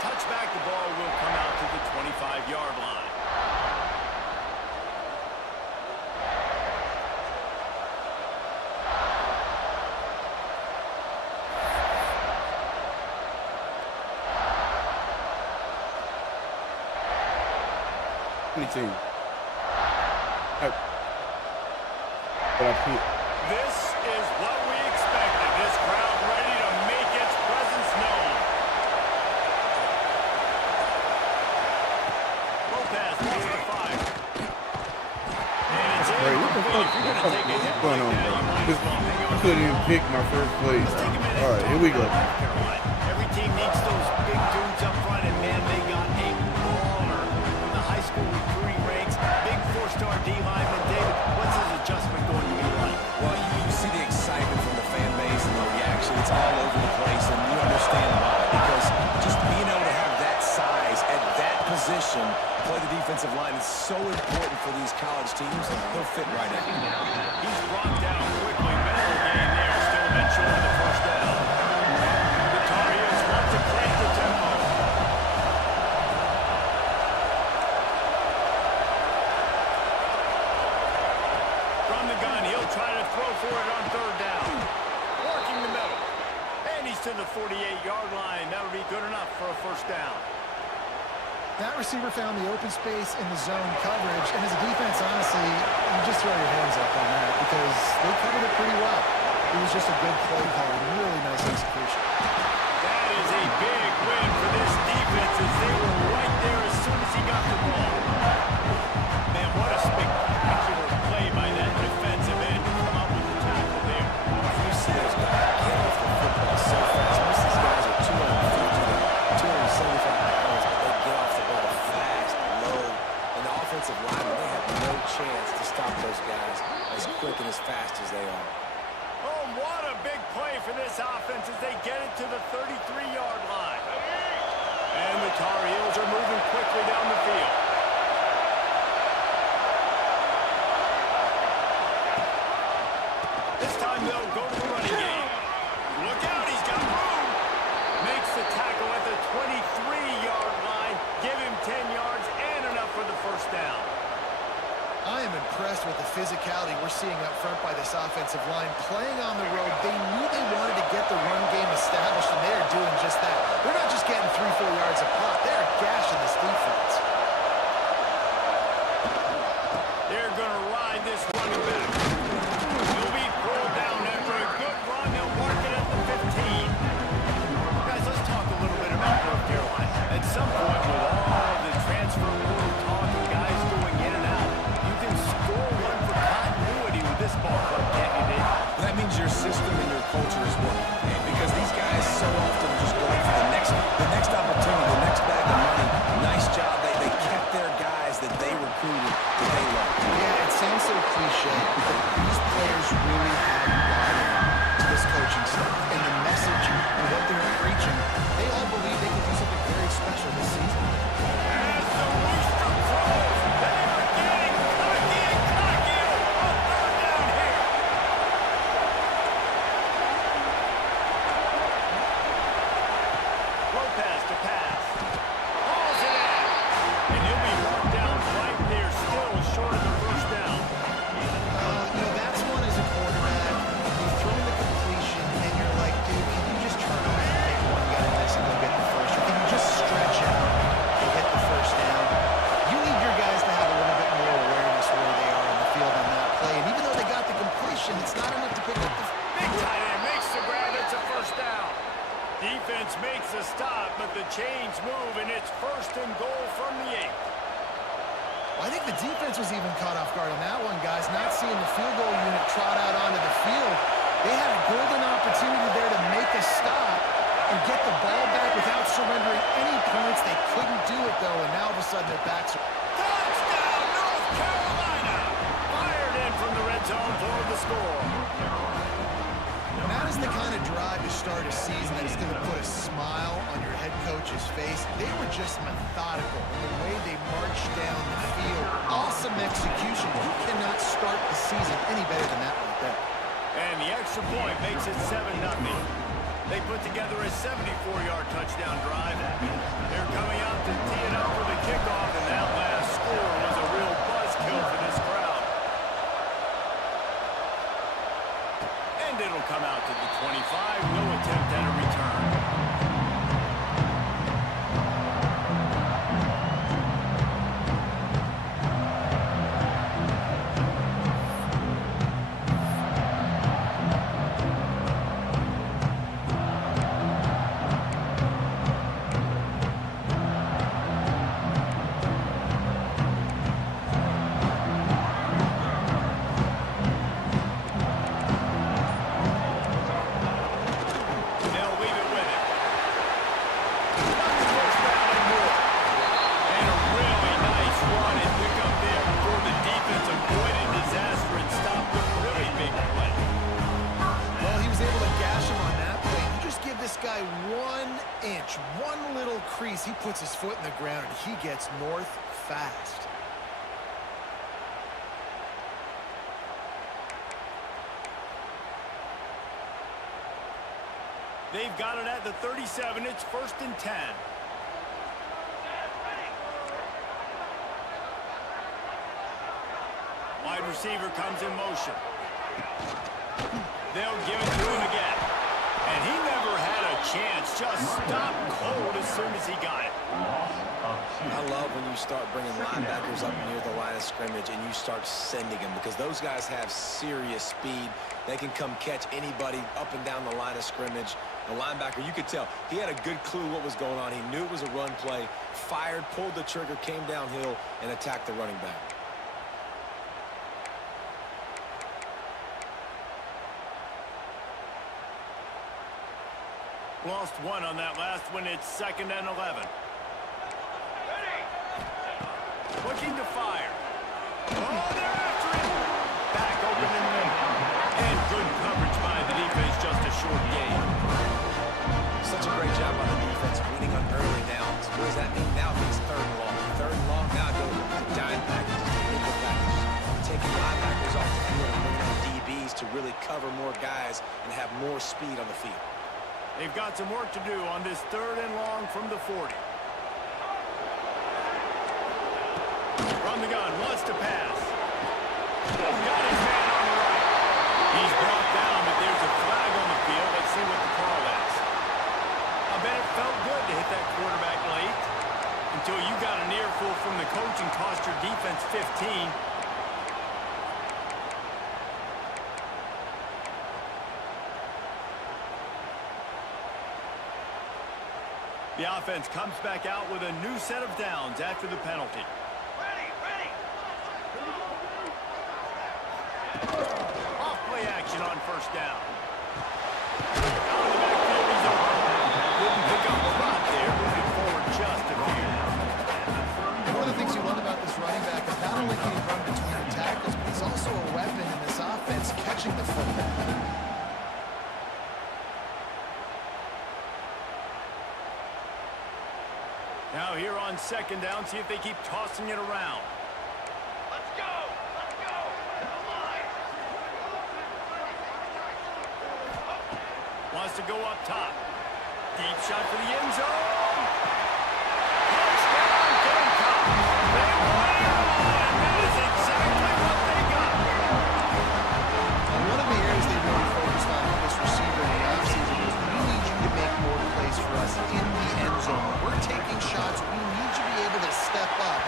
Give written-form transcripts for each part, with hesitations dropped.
touchback, the ball will come out to the 25-yard line. Team. This is what we expected. This crowd ready to make its presence known. Lopez lost the 5. And it's great. What the fuck? What's going on, bro? I couldn't even pick my first place. All right, here we go. Every team needs those big dudes up front, and man, they got a baller in the high school recruiting ranks. Big 4-star D lineman. David, what's his adjustment going to be like? Well, you see the excitement from the fan base and the reaction. It's all over the place, and you understand why. Because just being able to have that size at that position, play the defensive line is so important for these college teams, and he'll fit right in. He's brought down quickly. Mental gain there. Still a bit short of the first down. The Tar Heels want to crank the tempo. From the gun, he'll try to throw for it on 3rd down. Working the middle. And he's to the 48-yard line. That'll be good enough for a 1st down. That receiver found the open space in the zone coverage, and as a defense, honestly, you just throw your hands up on that because they covered it pretty well. It was just a good play call and really nice execution. That is a big win for this defense as they were right there as soon as he got the ball. Man, what a spectacular play by that defensive end to come up with the tackle there. You see those guys get off the football so fast. Most of these guys are 250 to 275 pounds, but they get off the ball fast, low, and the offensive linemen, they have no chance to stop those guys as quick and as fast as they are. Oh, what a big play for this offense as they get it to the 33-yard line. And the Tar Heels are moving quickly down the field. This time they'll go to the running game. Look out, he's got room. Makes the tackle at the 23-yard line. Give him 10 yards and enough for the 1st down. I am impressed with the physicality we're seeing up front by this offensive line. Playing on the road, they knew they wanted to get the run game established, and they are doing just that. They're not just getting 3-4 yards a pop. They're gashing this defense. They're going to ride this running back. He'll be pulled down after a good run. They'll mark it at the 15. Guys, let's talk a little bit about North Carolina. At some point, with all of the transfer portal talk and guys going in and out, you can score one for continuity with this ball club, can't you, Dave? That means your system and your culture is working. Because these guys so often just go for the next opportunity, the next bag of money. Nice job. They kept their guys that they recruited that they loved. Yeah, it sounds so cliche, but these players really have bought into this coaching staff. And the message and what they're preaching, they all believe they can do something very special this season. As the rooster crows, they are getting cocky and cockier on 3rd down here. Lopez to pass. Hauls it in. And he'll be marked down right there, still short of the 1st down. That's one as a quarterback. You throw the completion, and you're like, dude, can you just turn around and make one guy miss and go get the 1st? Or can you just stretch out and get the 1st down? You need your guys to have a little bit more awareness where they are on the field on that play. And even though they got the completion, it's not enough to pick up the... Big tight end makes the grab. It's a 1st down. Defense makes the stop, but the chains move, and it's 1st and goal from the 8. I think the defense was even caught off guard on that one, guys. Not seeing the field goal unit trot out onto the field. They had a golden opportunity there to make a stop and get the ball back without surrendering any points. They couldn't do it, though, and now all of a sudden their backs are... Touchdown, North Carolina! Fired in from the red zone for the score. And that is the kind of drive to start a season that is going to put a smile on your head coach's face. They were just methodical in the way they marched down the field. Awesome execution. You cannot start the season any better than that right there. And the extra point makes it 7-0. They put together a 74-yard touchdown drive. They're coming out to tee it up for the kickoff, and that last score was a real buzzkill for this crowd. And it'll come out to the 25. No attempt at a return. One little crease, he puts his foot in the ground, and he gets north fast. They've got it at the 37. It's 1st and 10. Wide receiver comes in motion. They'll give it to him again. And he never had a chance. Just stopped cold as soon as he got it. I love when you start bringing linebackers up near the line of scrimmage and you start sending them, because those guys have serious speed. They can come catch anybody up and down the line of scrimmage. The linebacker, you could tell, he had a good clue what was going on. He knew it was a run play, fired, pulled the trigger, came downhill, and attacked the running back. Lost one on that last one. It's 2nd and 11. Looking to fire. Oh, they're after it. Back open in the middle. And good coverage by the defense, just a short gain. Such a great job by the defense, winning on early downs. What does that mean? Now it means 3rd and long. 3rd and long, now go to dime packages, nickel packages. Taking linebackers off the field and bringing on DBs to really cover more guys and have more speed on the field. They've got some work to do on this 3rd and long from the 40. From the gun, wants to pass. Got his man on the right. He's brought down, but there's a flag on the field. Let's see what the call is. I bet it felt good to hit that quarterback late until you got an earful from the coach and cost your defense 15. The offense comes back out with a new set of downs after the penalty. Off play action on 1st down. Out of the backfield, he's open. Didn't pick up a lot there, moving forward just a few. One of the things you love about this running back is not only can he run between the tackles, but he's also a weapon in this offense, catching the football. Now here on 2nd down, see if they keep tossing it around. Let's go! Let's go! Wants to go up top. Deep shot for the end zone. Touchdown, Gamecocks! They won it all, and that is exactly what they got. One of the areas they really focused on with this receiver in the offseason was we need you to make more plays for us in the end zone. We're taking shots. We need you to be able to step up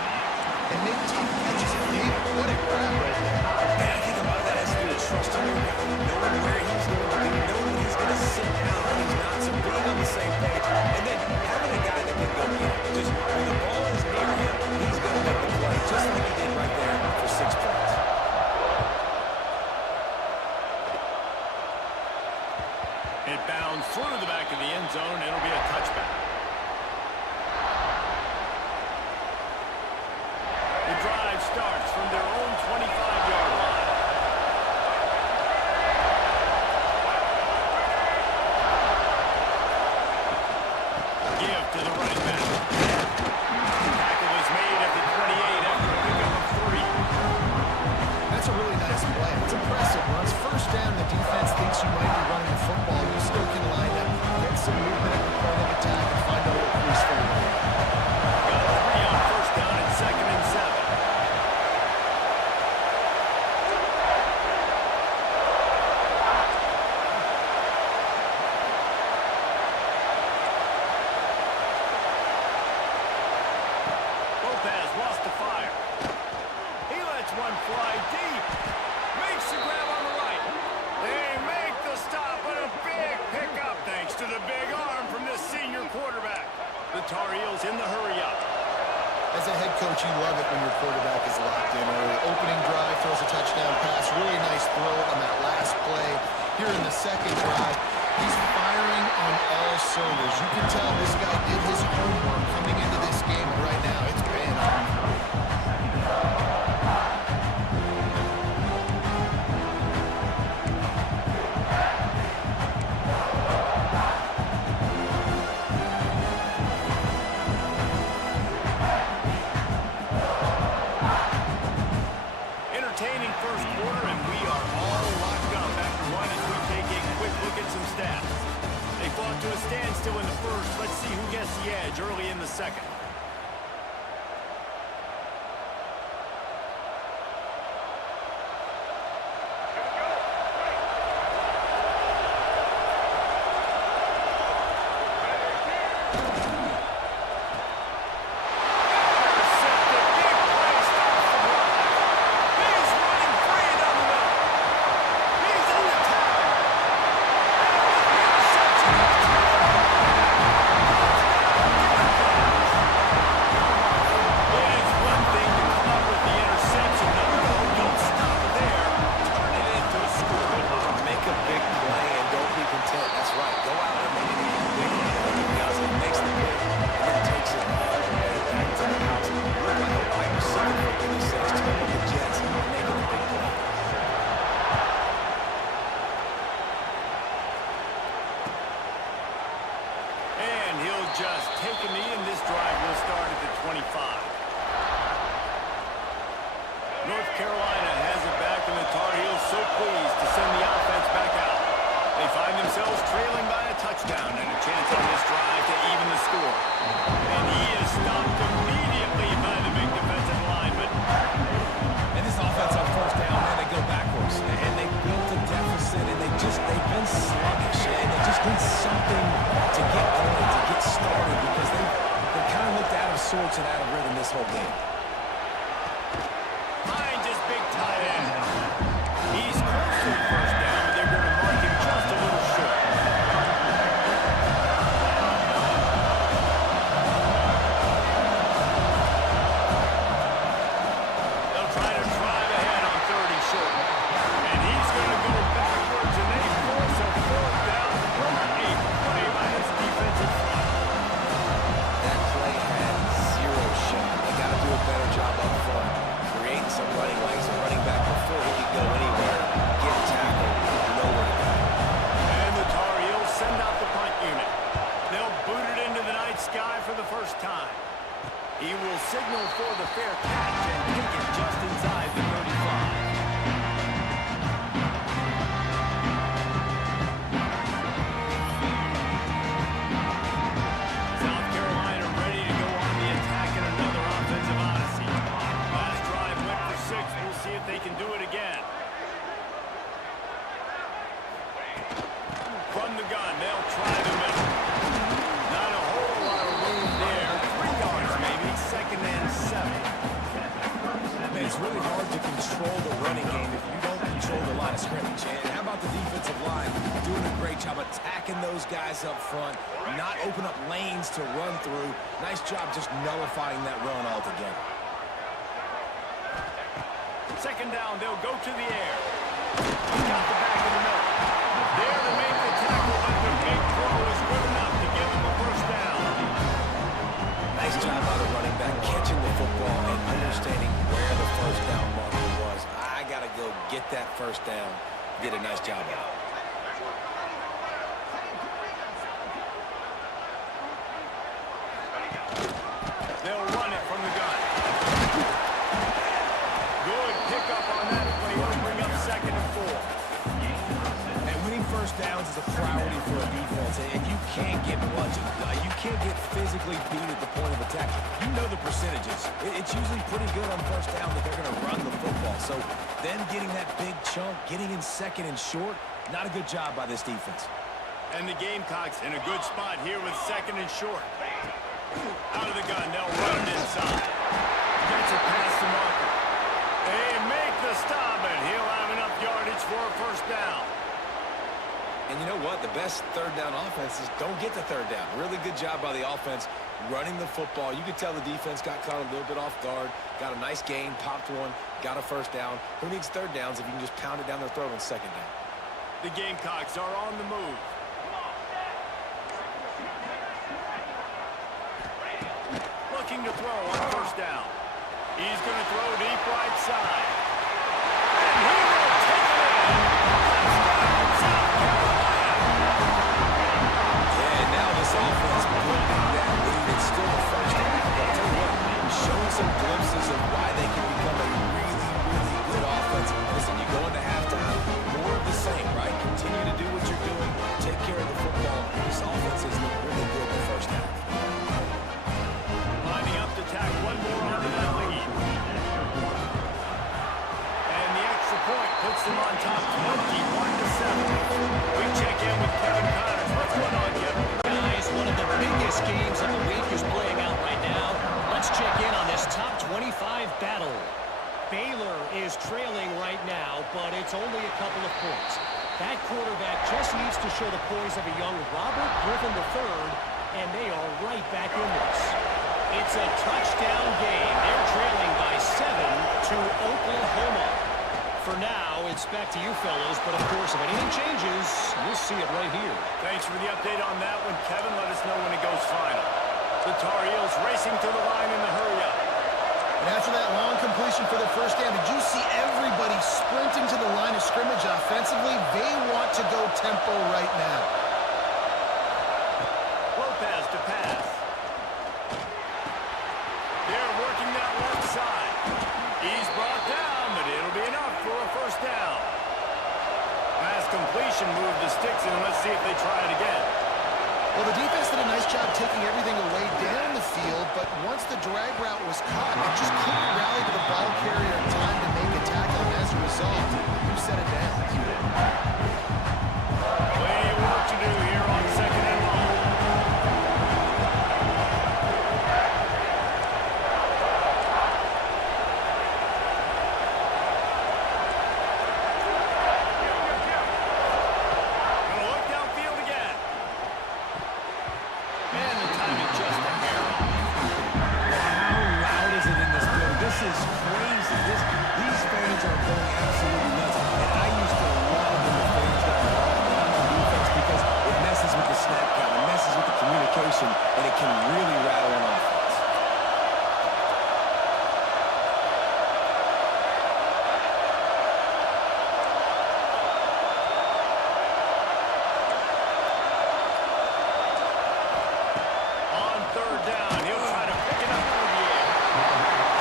and make tough catches. What a grab right there. And I think about that as you trust him, knowing where he's going to be, knowing he's going to sit down when he's not, so being on the same page, and then having a guy that can go get it. Just when the ball is near him, he's going to make the play, just like he did right there for 6 points. It bounds through the back of the end zone. It'll be a touchback. The drive starts from their own 25-yard line. Give to the running back. Tackle is made at the 28 after a pickup of 3. That's a really nice play. It's impressive. Once 1st down, the defense thinks you might be running the football. You still can line up the Tar Heels in the hurry-up. As a head coach, you love it when your quarterback is locked in early. Opening drive, throws a touchdown pass, really nice throw on that last play. Here in the second drive, he's firing on all cylinders. You can tell this guy did his homework coming into this game, and right now it's paying off. Entertaining first quarter, and we are all locked up after one as we take a quick look at some stats. They fought to a standstill in the first. Let's see who gets the edge early in the second. Just take a knee, and this drive will start at the 25. North Carolina has it back, and the Tar Heels so pleased to send the offense back out. They find themselves trailing by a touchdown and a chance on this drive to even the score. And he is stopped immediately by the big defensive lineman. And this offense on first down, man, they go backwards. And they built a deficit, and they've been sluggish. And they just need something to get going, to get started, because they've kind of looked out of sorts and out of rhythm this whole game. Behind his big tight end. He's close to the first down, but they're going to mark him just a little short. They'll try to drive ahead on 30 short. And he's going to go backwards, and they force a fourth down. What a play by this defensive front. That play had zero shot. They got to do a better job up front, creating some running lanes, a running back before he could go anywhere, get tackled, nowhere to go. And the Tar Heels send out the punt unit. They'll boot it into the night sky for the first time. He will signal for the fair catch and kick it just inside the 35. South Carolina ready to go on the attack in another offensive odyssey. Last drive went for 6. We'll see if they can do it again. From the gun, they'll try the middle. Not a whole lot of room there. 3 yards maybe, second and 7. Man, it's really hard to control the running game if you don't control the line of scrimmage. And how about the defensive line doing a great job attacking those guys up front, not open up lanes to run through. Nice job just nullifying that run altogether. Second down, they'll go to the air. He's got the back in the middle. There to make the tackle, but the big throw is good enough to give him a first down. Nice job by the running back catching the football and understanding where the first down marker was. I got to go get that first down. Did a nice job of it. They'll run it from the gun. Good pickup on that play to bring up second and 4. And winning first downs is a priority for a defense, and you can't get bludgeoned. You can't get physically beat at the point of attack. You know the percentages. It's usually pretty good on first down that they're going to run the football. So them getting that big chunk, getting in second and short, not a good job by this defense. And the Gamecocks in a good spot here with second and short. Out of the gun, they'll run it inside. Gets it past the marker. They make the stop, and he'll have enough yardage for a first down. And you know what? The best third down offenses don't get the third down. Really good job by the offense running the football. You could tell the defense got caught a little bit off guard, got a nice gain, popped one, got a first down. Who needs third downs if you can just pound it down their throat on second down? The Gamecocks are on the move. Looking to throw on first down. He's going to throw deep right side. And he will take it in. Touchdown, South Carolina. Yeah, now this offense building that lead. It's still the first half. But I'll tell you what, showing some glimpses of why they can become a really, really good offense. Listen, you go into halftime, more of the same, right? Continue to do what you're doing. Take care of the football. This offense has looked really good in the first half. Lining up to tack one more onto that lead. And the extra point puts them on top 21-7. We check in with Kevin Connors. What's going on, Kevin? Guys, one of the biggest games of the week is playing out right now. Let's check in on this top 25 battle. Baylor is trailing right now, but it's only a couple of points. That quarterback just needs to show the poise of a young Robert Griffin III, and they are right back in this. It's a touchdown game. They're trailing by 7 to Oklahoma. For now, it's back to you fellows, but of course, if anything changes, you'll see it right here. Thanks for the update on that one, Kevin. Let us know when it goes final. The Tar Heels racing to the line in the hurry-up. And after that long completion for the first down, did you see everybody sprinting to the line of scrimmage offensively? They want to go tempo right now. Lopez to pass. They're working that left side. He's brought down, but it'll be enough for a first down. Pass completion, move the sticks, and let's see if they try it again. Well, the defense did a nice job taking everything away down the field, but once the drag route was caught, it just couldn't rally to the ball carrier in time to make a tackle, and as a result, you set it down. Plenty of work to do here on second and long. Gonna look downfield again. And the timing just a hair off. How loud is it in this building? This is crazy. These fans are going absolutely nuts. And I used to love when the fans got involved on defense because it messes with the snap count, it messes with the communication, and it can really rattle an offense. On third down, he'll try to pick it up through the air.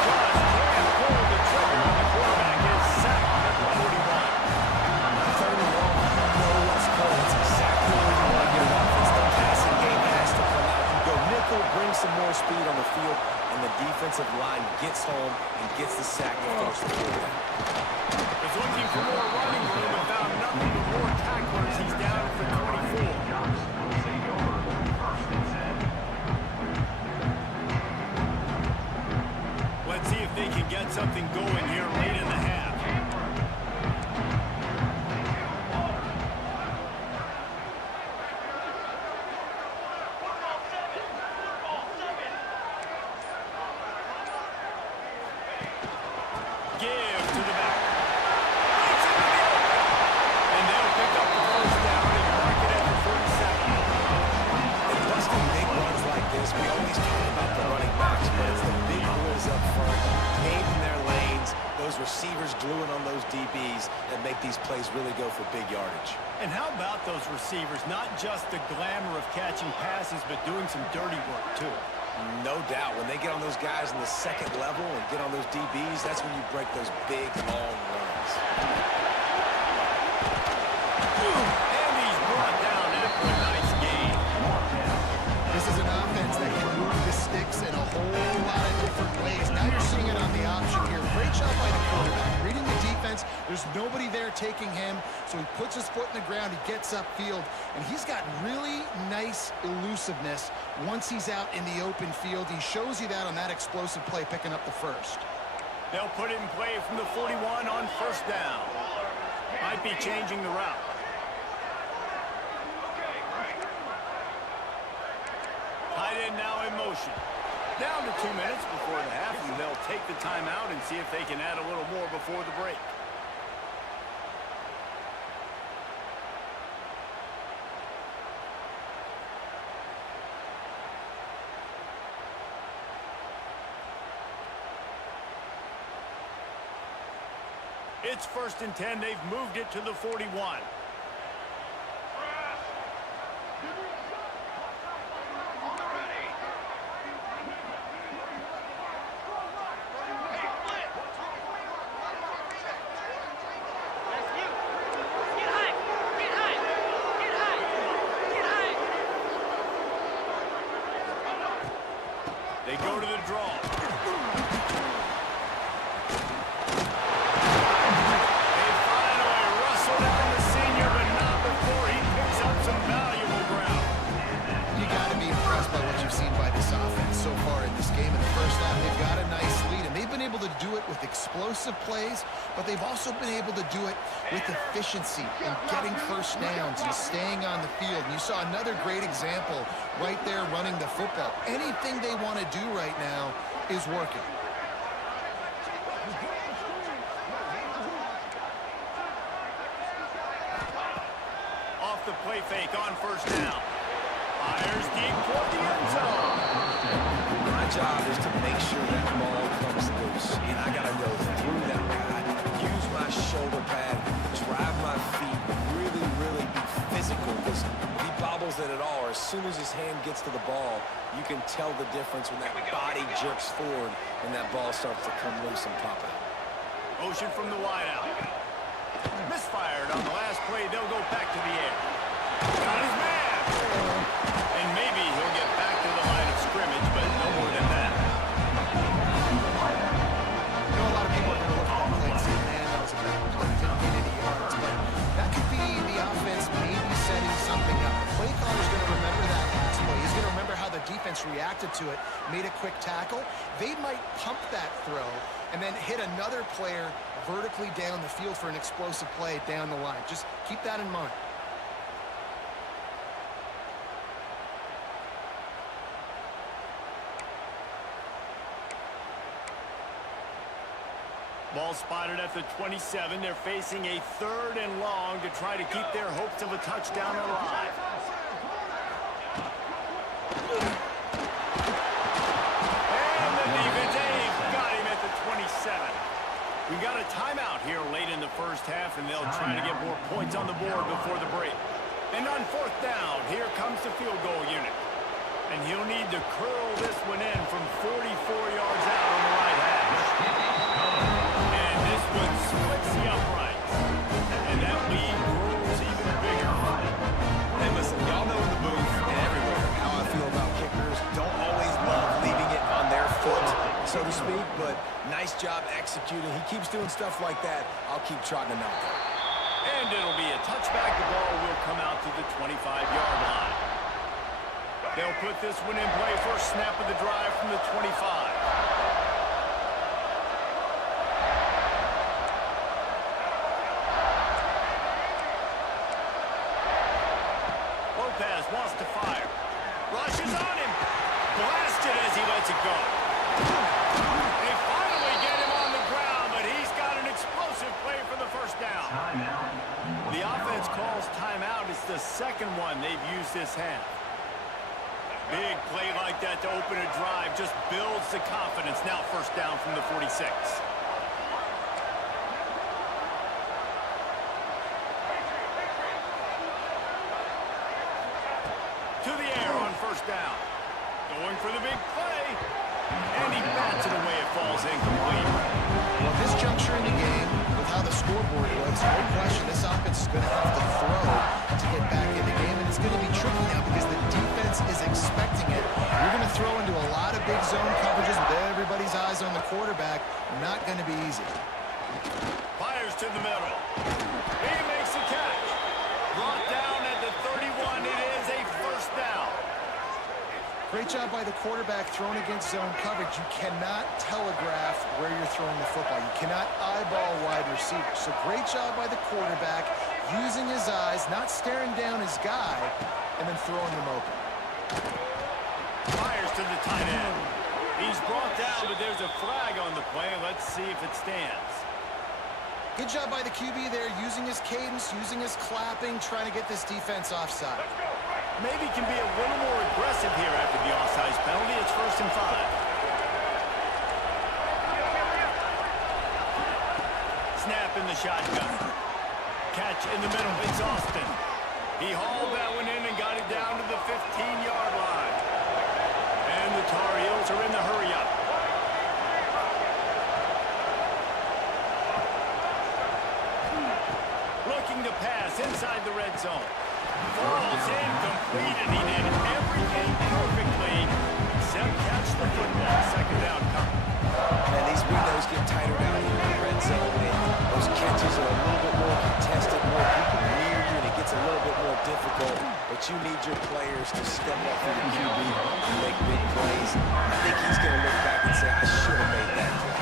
Just can't pull the trigger, and the quarterback is sacked at the 41. Third and long, you know what's coming. It's exactly where you want to get it off. It's the passing game has to come out and go nickel, bring some more speed on the field, and the defensive line gets home and gets the sack to force the quarterback. Was looking for more running room and found nothing but more tacklers. He's down for 24. Let's see if they can get something going here late in the half. Give to the back. Leads into the open. And they'll pick up the first down and mark it at the 42nd. And busting big runs like this, we always talk about the running backs, but it's the big boys up front, paving their lanes, those receivers gluing on those DBs that make these plays really go for big yardage. And how about those receivers? Not just the glamour of catching passes, but doing some dirty work, too. No doubt. When they get on those guys in the second level and get on those DBs, that's when you break those big, long runs. And he's brought down after a nice game. This is an offense that can move the sticks in a whole lot of different ways. Now you're seeing it on the option here. Great job by the quarterback. Reading the defense, there's nobody there taking him, so he puts his foot in the ground, he gets upfield, and he's got really nice elusiveness once he's out in the open field. He shows you that on that explosive play, picking up the first. They'll put it in play from the 41 on first down. Might be changing the route. now in motion. Down to 2 minutes before the half, and they'll take the timeout and see if they can add a little more before the break. It's 1st and 10. They've moved it to the 41. They go to the draw. Explosive plays, but they've also been able to do it with efficiency and getting first downs and staying on the field. And you saw another great example right there running the football. Anything they want to do right now is working. Off the play fake on 1st down. Fires deep toward the end zone. My job is to make sure that ball comes loose, and I got to go through that guy, use my shoulder pad, drive my feet, really be physical, because if he bobbles it at all, or as soon as his hand gets to the ball, you can tell the difference when that body jerks forward and that ball starts to come loose and pop out. Motion from the wideout. Misfired on the last play. They'll go back to the air. Got his man. And maybe he'll get back to the line of scrimmage, but no more than that. You know, a lot of people are going to look at that play and say, man, that was a bad play. Didn't get any yards. But that could be the offense maybe setting something up. The play caller's going to remember that last play. He's going to remember how the defense reacted to it, made a quick tackle. They might pump that throw and then hit another player vertically down the field for an explosive play down the line. Just keep that in mind. Ball spotted at the 27. They're facing a 3rd and long to try to keep their hopes of a touchdown alive. And the defense, they've got him at the 27. We got a timeout here late in the 1st half, and they'll try to get more points on the board before the break. And on 4th down, here comes the field goal unit. And he'll need to curl this one in from 44 yards out on the right hash. And this one splits the uprights. And that lead grows even bigger. Hey, listen, y'all know in the booth and everywhere how I feel about kickers. Don't always love leaving it on their foot, so to speak, but nice job executing. He keeps doing stuff like that. I'll keep trotting him out there. And it'll be a touchback. The ball will come out to the 25-yard line. They'll put this one in play. First snap of the drive from the 25. Lopez wants to fire. Rushes on him. Blasted as he lets it go. They finally get him on the ground, but he's got an explosive play for the 1st down. The offense calls timeout. It's the 2nd one they've used this half. Big play like that to open a drive just builds the confidence. Now 1st down from the 46. To the air on 1st down. Going for the big play. And he bats it away. It falls incomplete. Well, this juncture in the game, with how the scoreboard looks, no question this offense is going to have to throw to get back in the game. And it's going to be tricky now because the defense is expecting it. You're going to throw into a lot of big zone coverages with everybody's eyes on the quarterback. Not going to be easy. Fires to the middle. He makes the catch. Brought down at the 31. It is a 1st down. Great job by the quarterback throwing against zone coverage. You cannot telegraph where you're throwing the football. You cannot eyeball wide receivers. So great job by the quarterback using his eyes, not staring down his guy, and then throwing them open. Fires He's brought down, but there's a flag on the play. Let's see if it stands. Good job by the QB there, using his cadence, using his clapping, trying to get this defense offside. Maybe can be a little more aggressive here after the offsides penalty. It's 1st and 5. Snap in the shotgun. Catch in the middle. It's Austin. He hauled that one in and got it down to the 15-yard line. And the Tar Heels are in the hurry-up. Looking to pass inside the red zone. Falls incomplete, and he did everything perfectly except catch the football. 2nd down coming. Man, these windows get tighter down here in the red zone, and those catches are a little bit more contested, more people near you, and it gets a little bit more difficult. But you need your players to step up for the QB and make big plays. I think he's going to look back and say, I should have made that play.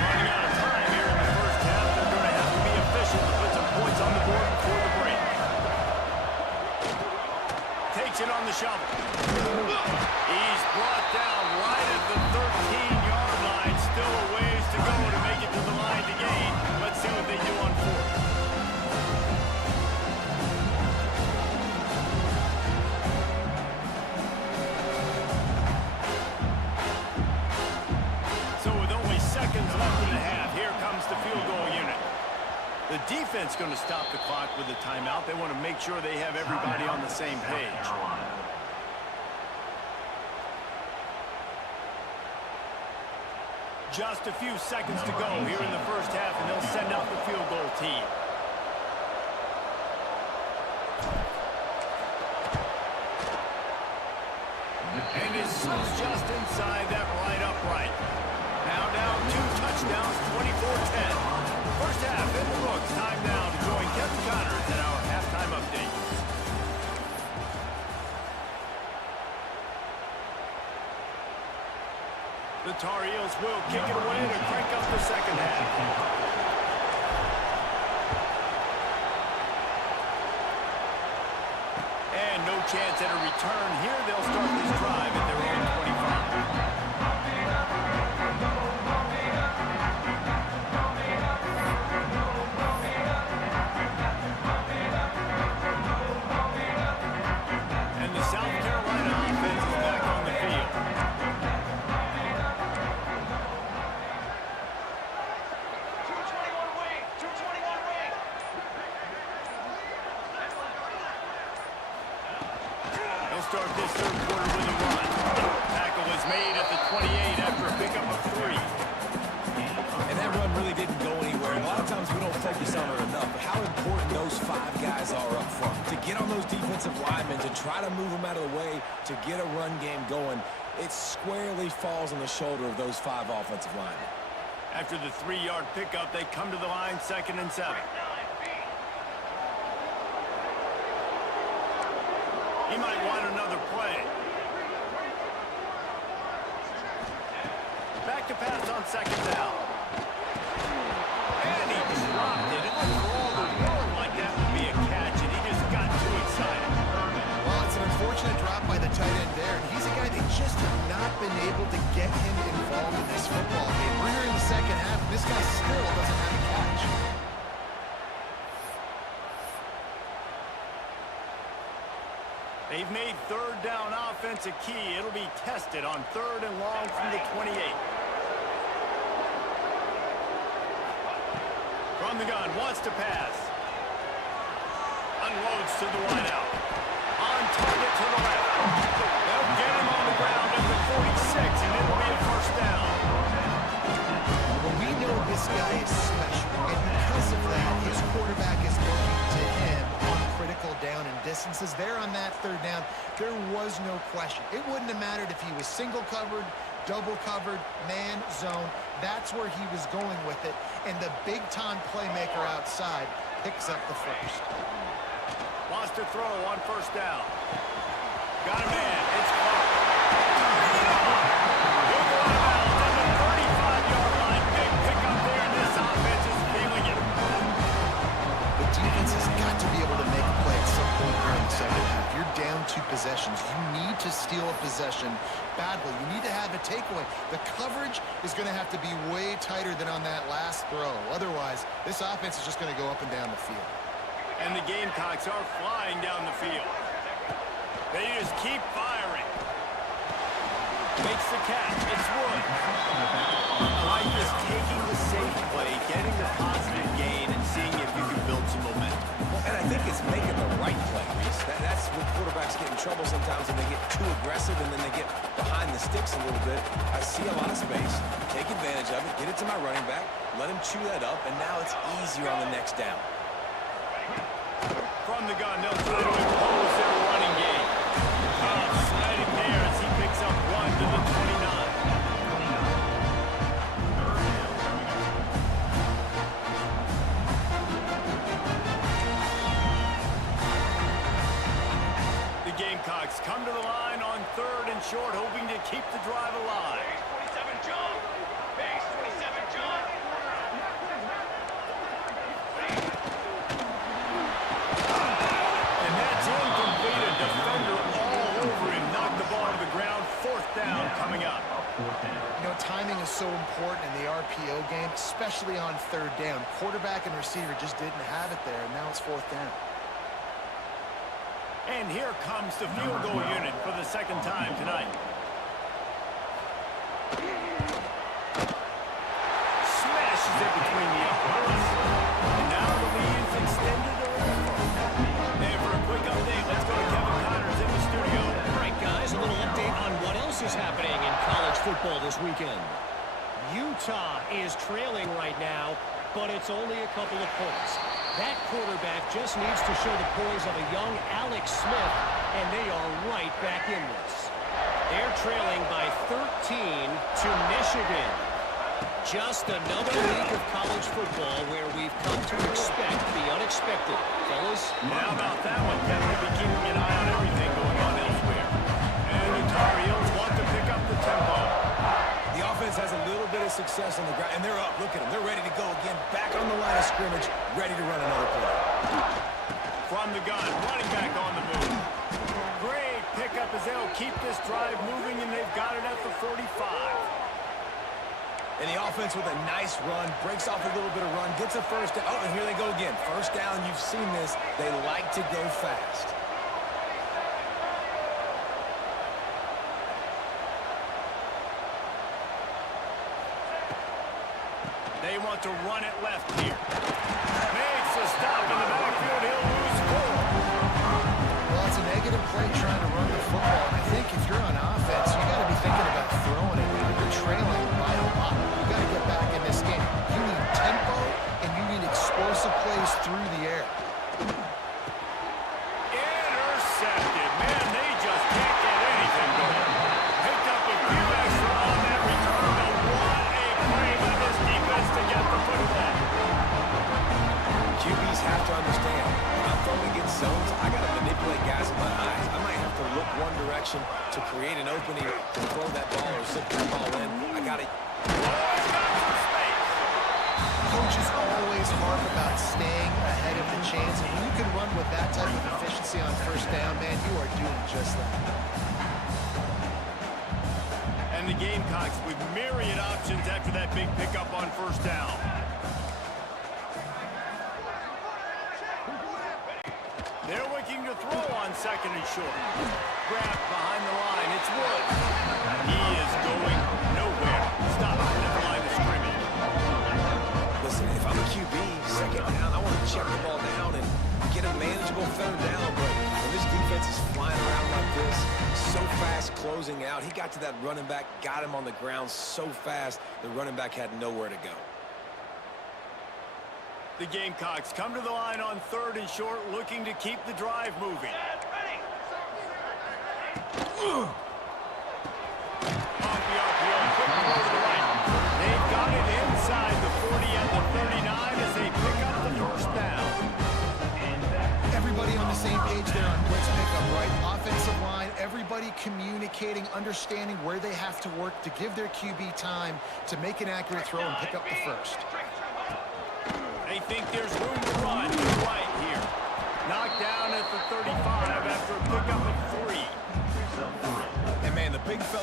Running out of time here in the first half. They're going to have to be efficient to put some points on the board before the break. Takes it on the shovel. He's brought down right at the 13-yard line. Still a ways to go to make it to the line to gain. Let's see what they do on 4th. So with only seconds left in the half, here comes the field goal unit. The defense going to stop the clock with a timeout. They want to make sure they have everybody on the same page. Just a few seconds to go here in the first half, and they'll send out the field goal team. And his son's just inside that right upright. Now down 2 touchdowns, 24-10. First half in the books. Time now to join Kevin Connors in our halftime update. The Tar Heels will kick it away to crank up the second half. And no chance at a return here. They'll start this drive at their own 25. Start this third quarter with a run. Tackle is made at the 28 after a pickup of 3. And that run really didn't go anywhere. A lot of times we don't focus on it enough, but how important those 5 guys are up front. To get on those defensive linemen, to try to move them out of the way, to get a run game going, it squarely falls on the shoulder of those 5 offensive linemen. After the 3-yard pickup, they come to the line 2nd and 7. He might want another play. Back to pass on 2nd down. And he dropped it. It looked for all the world like that would be a catch, and he just got too excited. Well, it's an unfortunate drop by the tight end there. He's a guy they just have not been able to get him involved in this football game. We're here in the second half, and this guy still doesn't have a catch. They've made 3rd down offense a key. It'll be tested on 3rd and long from the 28. From the gun, wants to pass. Unloads to the wideout. On target to the left. They'll get him on the ground at the 46, and it'll be a 1st down. Well, we know this guy is special, and because of that, his quarterback is looking to him on critical down and distances. There on that 3rd down, there was no question. It wouldn't have mattered if he was single covered, double covered, man, zone. That's where he was going with it, and the big-time playmaker outside picks up the 1st. Wants to throw on 1st down. Got a man. It's caught. He'll go out of bounds at the 35-yard line. Big pickup there, and this offense is feeling it. The defense has got to be able to make a play at some point here in the second half. You're down 2 possessions. You need to steal steal a possession badly. You need to have a takeaway. The coverage is going to have to be way tighter than on that last throw. Otherwise, this offense is just going to go up and down the field. And the Gamecocks are flying down the field. They just keep firing. Makes the catch. It's Wood. I like this, taking the safe play, getting the positive gain, and seeing if you can build some momentum. Well, and I think it's making the right play, Reese. That's where quarterbacks get in trouble sometimes, and they get too aggressive, and then they get behind the sticks a little bit. I see a lot of space. Take advantage of it. Get it to my running back. Let him chew that up, and now it's easier on the next down. From the gun, they'll try to impose their running game. Sliding there as he picks up 1 to the 29. The Gamecocks come to the line on 3rd and short, hoping to keep the drive alive. Base 27, John. Base 27, John. And that's incomplete. A defender all over him. Knocked the ball to the ground. 4th down coming up. You know, timing is so important in the RPO game, especially on 3rd down. Quarterback and receiver just didn't have it there, and now it's 4th down. And here comes the field goal unit for the 2nd time tonight. Smashes it between the uprights. And now the lead's extended a little further. And for a quick update, let's go to Kevin Connors in the studio. All right, guys, a little update on what else is happening in college football this weekend. Utah is trailing right now, but it's only a couple of points. That quarterback just needs to show the poise of a young Alex Smith, and they are right back in this. They're trailing by 13 to Michigan. Just another week of college football where we've come to expect the unexpected. Fellas? How about that one? Kevin will be keeping an eye on everything going on elsewhere. And the Tar Heels want to pick up the tempo. The offense has a little bit of success on the ground, and they're up. Look at them. They're ready to go again. Back on the line of scrimmage, ready to run another play. From the gun, running back on the move. Great pickup as they'll keep this drive moving, and they've got it at the 45. And the offense with a nice run, breaks off a little bit of run, gets a 1st down. Oh, and here they go again. 1st down, you've seen this. They like to go fast. They want to run it left here. Makes a stop in the backfield. He'll lose 4. Well, it's a negative play trying to run the football. And I think if you're on offense, you got to be thinking about throwing it. You're trailing by a lot. You got to get back in this game. You need tempo, and you need explosive plays through the air. Intercepted. Man, they just can't get anything going. Picked up a few extra on that return, but what a play by this defense to get the football. QBs have to understand, when I'm throwing against zones, I got to manipulate guys with my eyes. I might have to look one direction to create an opening to throw that ball or zip that ball in. I got to... Coaches always harp about staying ahead of the chains. And when you can run with that type of efficiency on 1st down, man, you are doing just that. And the Gamecocks with myriad options after that big pickup on 1st down. They're looking to throw on 2nd and short. Grabbed behind the line. It's Wood. He is going nowhere. Stop at the line of scrimmage. Listen, if I'm a QB, 2nd down, I want to check the ball down and get a manageable 3rd down. But when this defense is flying around like this, so fast closing out, he got to that running back, got him on the ground so fast, the running back had nowhere to go. The Gamecocks come to the line on 3rd and short, looking to keep the drive moving. Off the RPO, quick throw to the right. They've got it inside the 40 and the 39 as they pick up the 1st down. Everybody on the same page there on blitz pickup, right? Offensive line, everybody communicating, understanding where they have to work to give their QB time to make an accurate throw and pick up the 1st. They think there's room to run to the right here. Knocked down at the 35 after a pickup of 3.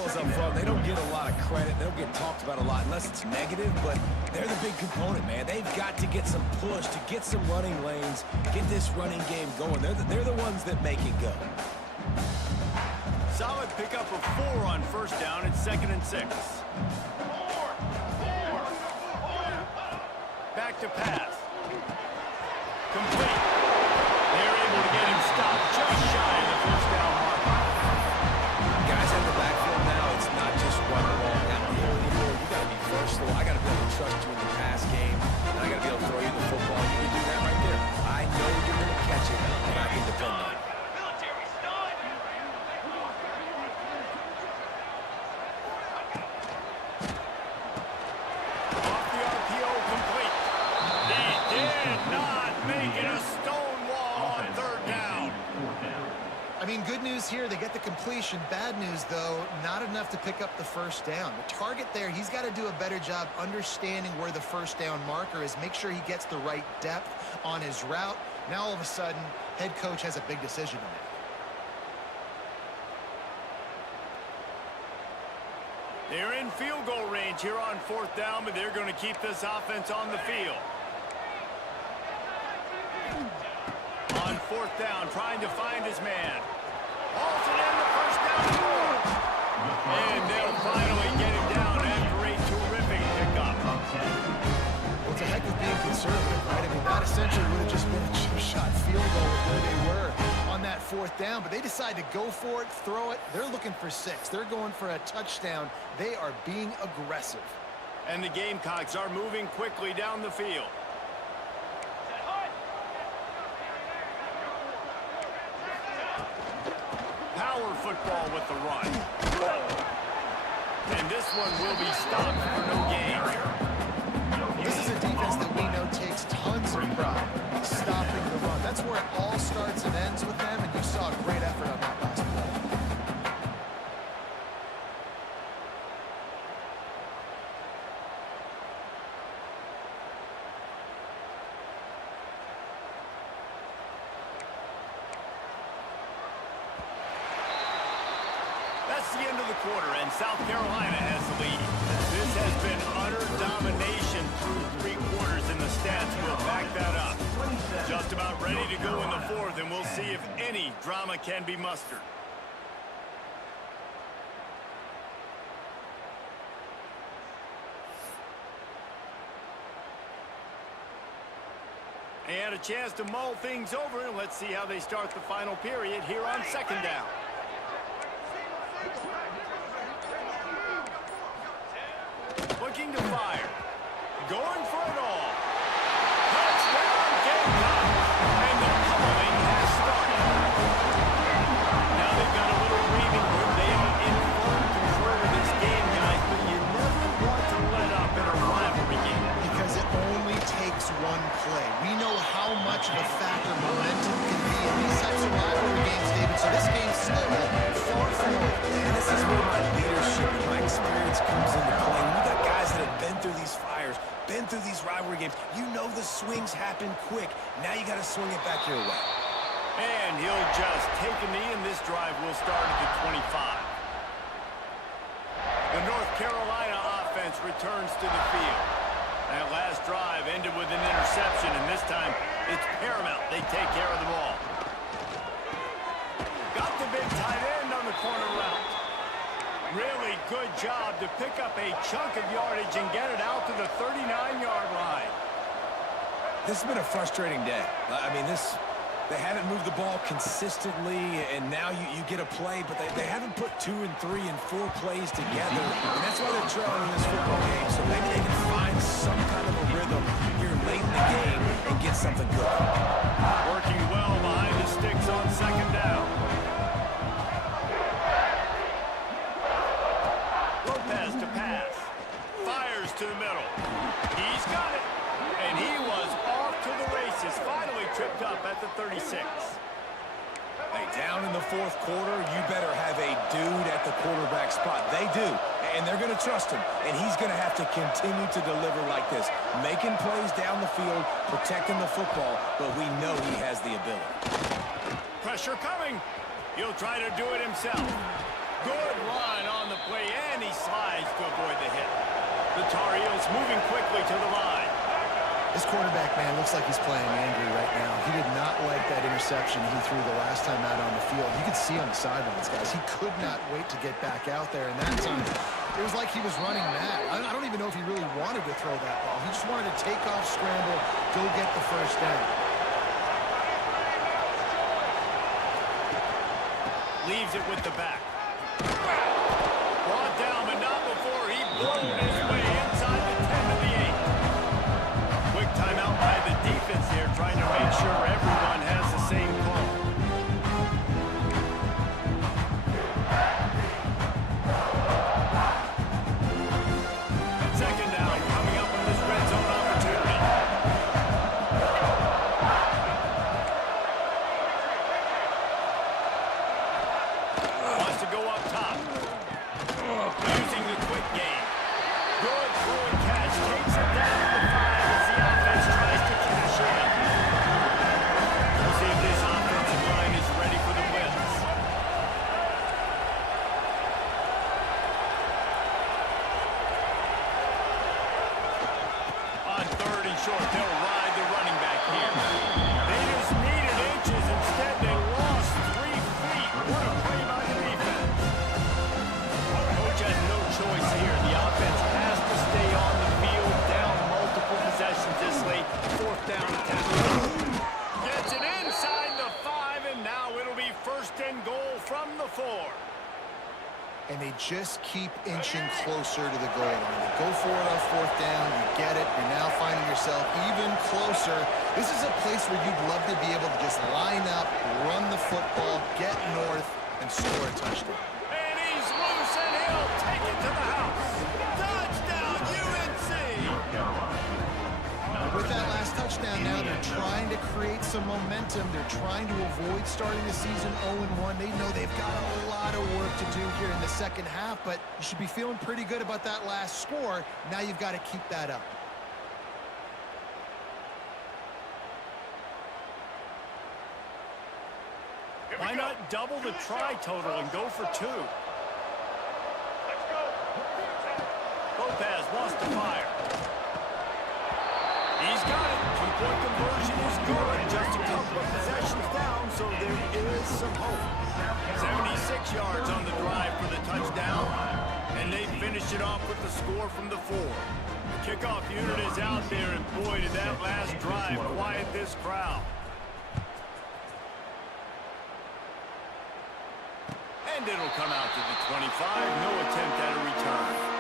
fellas up front, they don't get a lot of credit. They don't get talked about a lot unless it's negative, but they're the big component, man. They've got to get some push, to get some running lanes, get this running game going. They're the ones that make it go. Solid pickup of 4 on first down and 2nd and 6. Back to pass. Complete. They're able to get him stopped just shy of the first down mark. Guys in the backfield now, it's not just run the ball downhill anymore. You got to be versatile. I got to be able to trust you in the pass game, and I got to be able to throw you the football. You can do that right there. I know you're going to catch it, and I can depend on it. Off the RPO, complete. They did not make it a stone wall on 3rd down. I mean, good news here, they get the completion. Bad news, though, not enough to pick up the first down. The target there, he's got to do a better job understanding where the first down marker is, make sure he gets the right depth on his route. Now, all of a sudden, head coach has a big decision to make. They're in field goal range here on 4th down, but they're going to keep this offense on the field. On 4th down, trying to find his man. Hauls it in the first down score. And they'll finally get him down after a terrific pickup. Well, it's a heck of being conservative, right? I mean, that essentially would have just been a chip shot field goal where they were on that 4th down, but they decide to go for it, throw it. They're looking for 6. They're going for a touchdown. They are being aggressive. And the Gamecocks are moving quickly down the field. Power football with the run. And this one will be stopped for no gain. This is a defense that we know takes tons of pride stopping the run. That's where it all starts and ends with them, and you saw a great effort on that last play. That's the end of the quarter, and South Carolina has the lead. This has been utter domination through 3 quarters, and the stats will back that up. Just about ready to go in the 4th, and we'll see if any drama can be mustered. And a chance to mull things over, and let's see how they start the final period here on 2nd down. Looking to fire. Going for it all. Touchdown, Gamecocks. And the pummeling has started. Now they've got a little breathing room. They are in full control of this game, guys, but you never want to let up in a rivalry game. Because it only takes one play. We know how much of a factor momentum can be in these types of rivalry games, David. So this game's still far from over. And this is where my leadership and my experience comes into play. We got guys that have been through these fires, been through these rivalry games. You know the swings happen quick. Now you got to swing it back your way. And he'll just take a knee, and this drive will start at the 25. The North Carolina offense returns to the field. That last drive ended with an interception, and this time it's paramount they take care of the ball. Got the big tight end on the corner route. Really good job to pick up a chunk of yardage and get it out to the 39-yard line. This has been a frustrating day. I mean, they haven't moved the ball consistently, and now you get a play, but they haven't put 2 and 3 and 4 plays together, and that's why they're trailing in this football game. So maybe they can find some kind of a rhythm here late in the game and get something good. Working well behind the sticks on 2nd down. Lopez to pass. Fires to the middle. He's got it. And he was off to the races. Finally tripped up at the 36. Hey, down in the 4th quarter, you better have a dude at the quarterback spot. They do, and they're going to trust him. And he's going to have to continue to deliver like this, making plays down the field, protecting the football, but we know he has the ability. Pressure coming. He'll try to do it himself. Good run on the way, and he slides to avoid the hit. The Tar Heels moving quickly to the line. This quarterback, man, looks like he's playing angry right now. He did not like that interception he threw the last time out on the field. You could see on the sidelines, guys. He could not wait to get back out there, and that time, it was like he was running mad. I don't even know if he really wanted to throw that ball. He just wanted to take off, scramble, go get the first down. Leaves it with the back. Brought down, but not before he blown his way inside the 10 to the 8. Quick timeout by the defense here, trying to make sure everyone has the same call. Second down, coming up in this red zone opportunity. Wants to go up top. Using the quick game. Good throwing catch. Takes it down to the 5 as the offense tries to cash in. We'll see if this offensive line is ready for the blitz. On 3rd and short, they'll ride the running back here. They just needed inches. Instead, they lost 3 feet. What a play by the defense. Coach has no choice here. The offense has to stay on the field, down multiple possessions this late. 4th down attack. Gets it inside the 5, and now it'll be 1st and goal from the 4. And they just keep inching closer to the goal line. They go for it on 4th down, you get it, you're now finding yourself even closer. This is a place where you'd love to be able to just line up, run the football, get north, and score a touchdown. And he's loose, and he'll take it to the house. Touchdown, UNC! With that last touchdown now, they're trying to create some momentum. They're trying to avoid starting the season 0-1. They know they've got a lot of work to do here in the second half, but you should be feeling pretty good about that last score. Now you've got to keep that up. Why not double the try total and go for 2? Lopez wants to fire. He's got it. 2-point conversion is good. Just a couple of possessions down, so there is some hope. 76 yards on the drive for the touchdown, and they finish it off with the score from the 4. The kickoff unit is out there, and boy, did that last drive quiet this crowd. And it'll come out to the 25. No attempt at a return.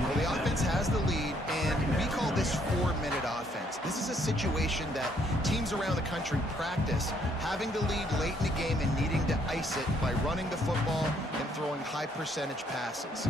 Well, the offense has the lead, and we call this 4-minute offense. This is a situation that teams around the country practice, having the lead late in the game and needing to ice it by running the football and throwing high-percentage passes.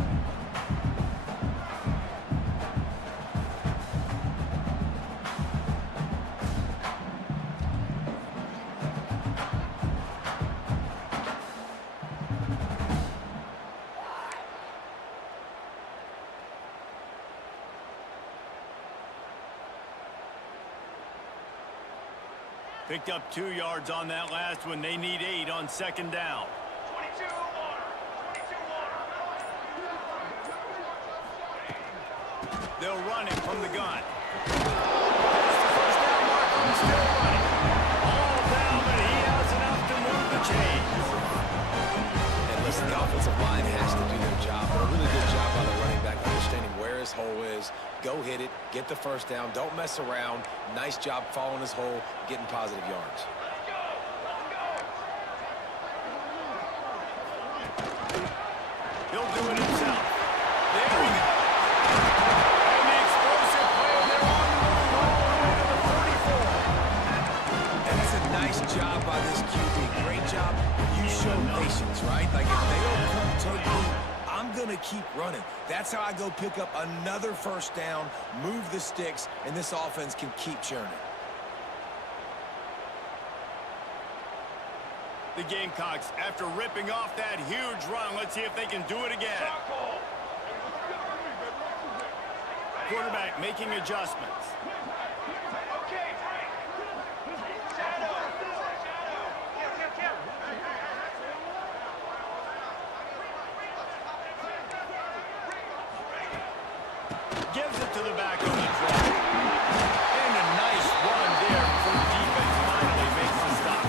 Picked up 2 yards on that last one. They need 8 on 2nd down. 22 They'll run it from the gun. First down marker is still running. All down, but he has enough to move the chains. And listen, the offensive line has to do their job. A really good job by the running back understanding where his hole is. Go hit it, get the first down, don't mess around. Nice job following his hole, getting positive yards. He'll do it himself. There we go. And the explosive play, they're on the move all the way to the 34. job, you show patience, right? Like, if they don't come take me, I'm going to keep running. That's how I go pick up another first down, move the sticks, and this offense can keep churning. The Gamecocks, after ripping off that huge run, let's see if they can do it again. Quarterback making adjustments. Gives it to the back on the draw. And a nice run there before the defense finally makes the stop.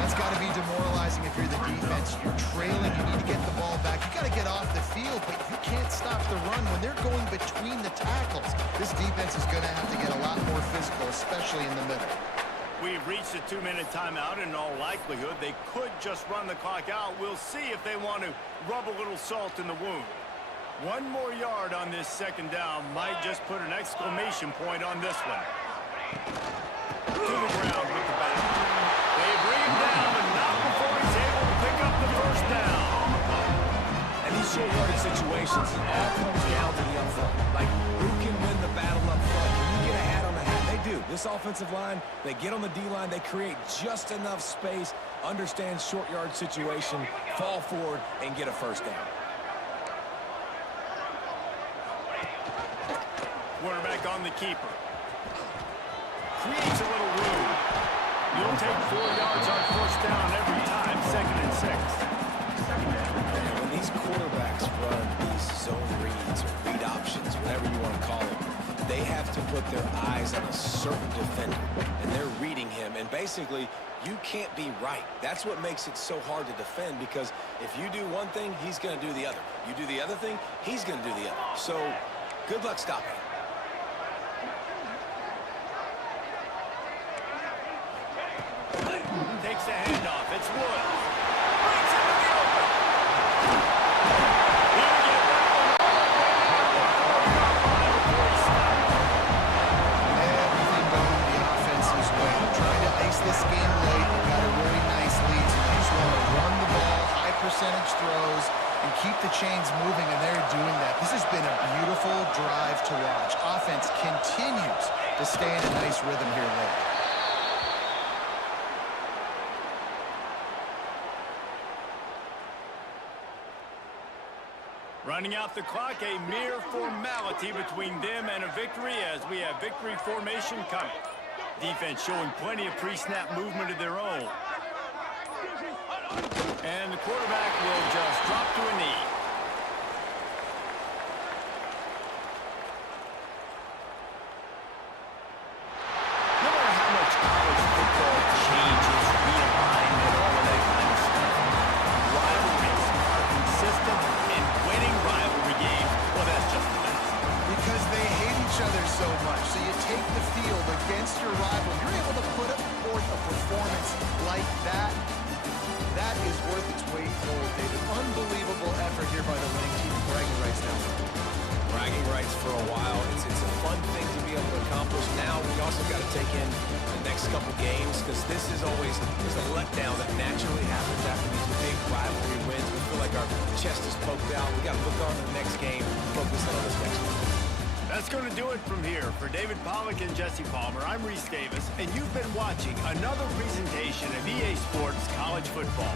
That's got to be demoralizing if you're the defense. You're trailing, you need to get the ball back. You got to get off the field, but you can't stop the run when they're going between the tackles. This defense is going to have to get a lot more physical, especially in the middle. We've reached a 2-minute timeout. In all likelihood, they could just run the clock out. We'll see if they want to rub a little salt in the wound. One more yard on this second down might just put an exclamation point on this one. To the ground with the back. They bring him down, but not before he's able to pick up the first down. And these short-yarded situations, it all comes down to the upfront. Like, who can win the battle up front? Can you get a hat on the hat? They do. This offensive line, they get on the D-line, they create just enough space, understand short-yard situation, fall forward, and get a first down. Quarterback on the keeper. Creates a little room. You'll take 4 yards on first down every time, 2nd and 6. And when these quarterbacks run these zone reads or read options, whatever you want to call them, they have to put their eyes on a certain defender, and they're reading him. And basically, you can't be right. That's what makes it so hard to defend, because if you do one thing, he's going to do the other. You do the other thing, he's going to do the other. So good luck stopping him. Takes the handoff. It's Woods. Brings him to the open. He'll get before he stops. Everything going the offense's way. They're trying to ice this game late. They've got a really nice lead. So they just want to run the ball, high percentage throws, and keep the chains moving, and they're doing that. This has been a beautiful drive to watch. Offense continues to stay in a nice rhythm here late. Running out the clock, a mere formality between them and a victory, as we have victory formation coming. Defense showing plenty of pre-snap movement of their own. And the quarterback will just drop to a knee. No matter how much college football changes, realignment, all of that kind of stuff, rivalries are consistent, and winning rivalry games, well, that's just the best. Because they hate each other so much. So you take the field against your rival. You're able to put forth a performance like that. That is worth its weight in gold, David. Unbelievable effort here by the winning team. Bragging rights now. Bragging rights for a while. It's a fun thing to be able to accomplish. Now we also got to take in the next couple games, because this is always there's a letdown that naturally happens after these big rivalry wins. We feel like our chest is poked out. We got to look on to the next game, focus on this next one. That's going to do it from here. For David Pollack and Jesse Palmer, I'm Reese Davis, and you've been watching another presentation of EA Sports College Football.